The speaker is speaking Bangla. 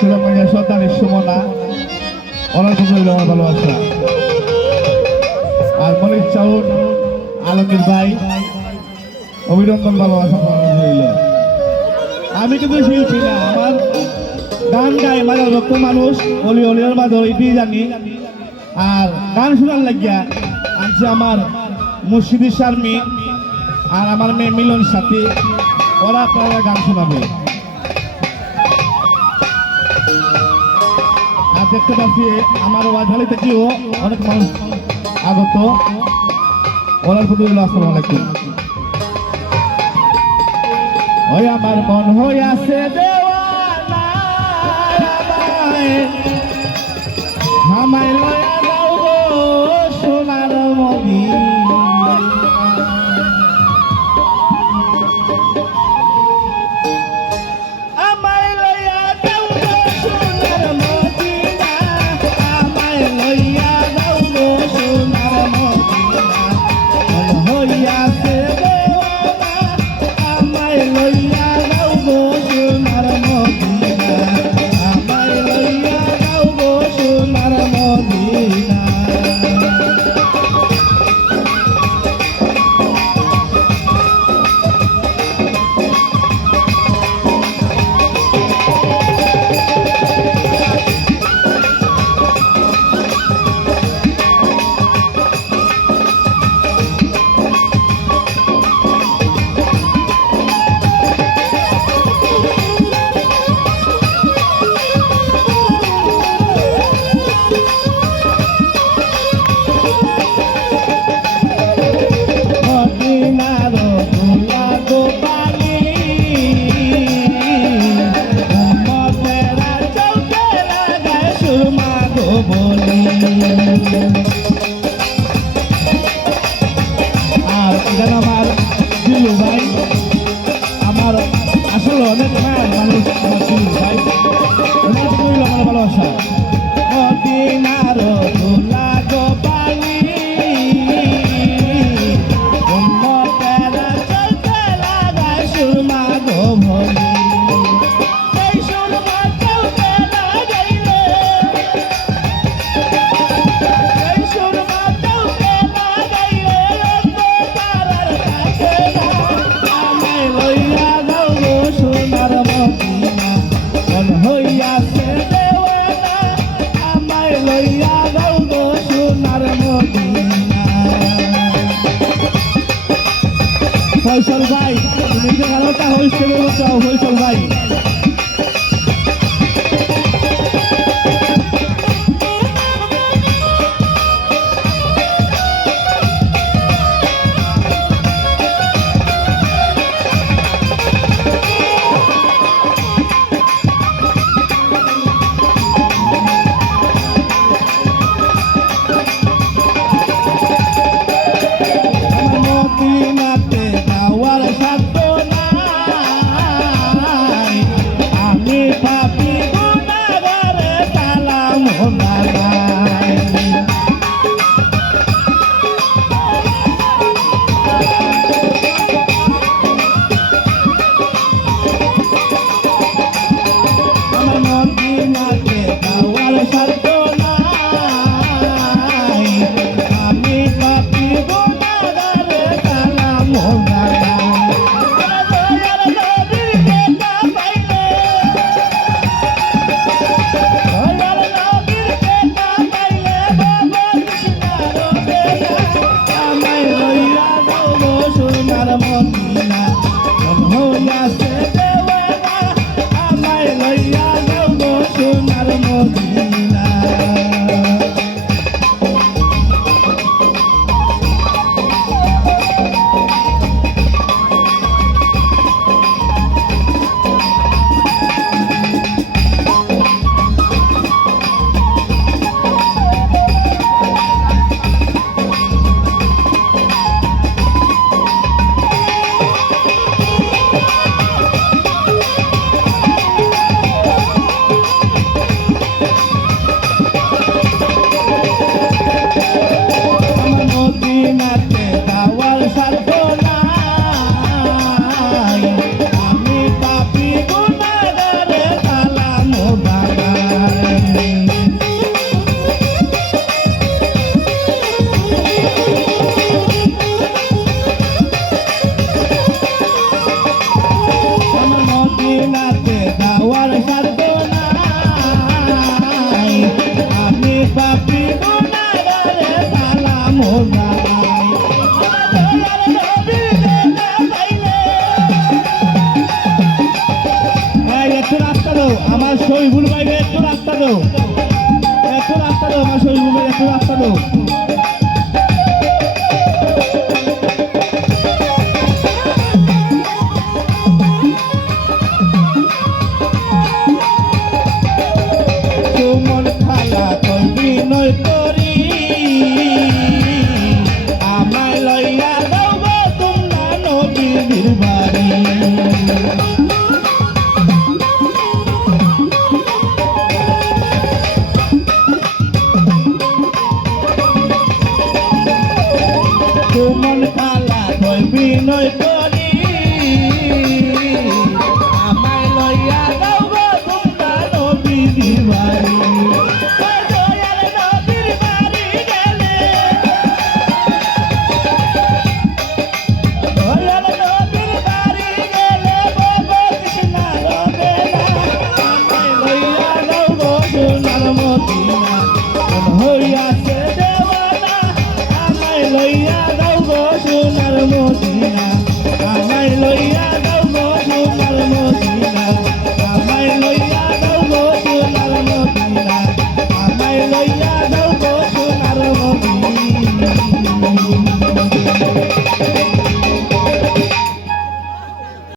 সুরমণিয়া সন্তানের সুমনা ওনার প্রতি রইল আমার ভালোবাসা। আর মনির চাউন আলমগীর ভাই অভিনন্দন ভালোবাসা রইল। আমি কিন্তু শিল্পী না, আমার গান গাই মাঝে ভক্ত মানুষ অলি অলিয়ার মাঝে এটাই জানি। আর গান শোনার লাগিয়া আনছে আমার মুর্শিদি শারমি আর আমার মেয়ে মিলন সাথী, ওরা আপনারা গান শোনাবে। আর দেখতে পাচ্ছি আমার ওয়াঝালি থেকেও অনেক মানুষ আগত, ওনার প্রতি আসসালামু আলাইকুম। ওই আমার মন হইয়াছে দেওয়ানা আমায় লয়া যাও গো সোনার মদিনা। আমায় লয়া যাও গো সোনার মদিনা, আমায় লইয়া যাও গো সোনার মদিনা। মন হইয়াছে দেওয়ানা আমায় লইয়া যাও গো সোনার মদিনা, আমায় লইয়া যাও গো সোনার মদিনা। আর এখানে আমার দিলু ভাই, আমার আসলে অনেক মানুষ আমার দিলু ভাই, আমার ভালোবাসা। মদিনার ধুলা গোপালি উম্মতেরা চলতে লাগায় সুরমা গো ভলি। সেই সুরমা চলতে লাগাইলে, সেই সুরমা চলতে লাগাইলে অন্ধকারের থাকে না। আমায় লইয়া যাও গো সোনার মদিনা, মন হইয়াছে দেওয়ানা আমায় লইয়া যাও গো সোনার মদিনা। ফয়সল ভাই তুমি যে গানটা হইছিল ফয়সল ভাই, মদিনাতে যাওয়ার সাধ্য নাই, শহীদুল ভাইরে একটু রাস্তা দাও, একটু রাস্তা দাও, আমার শহীদুল ভাই একটু রাস্তা দাও।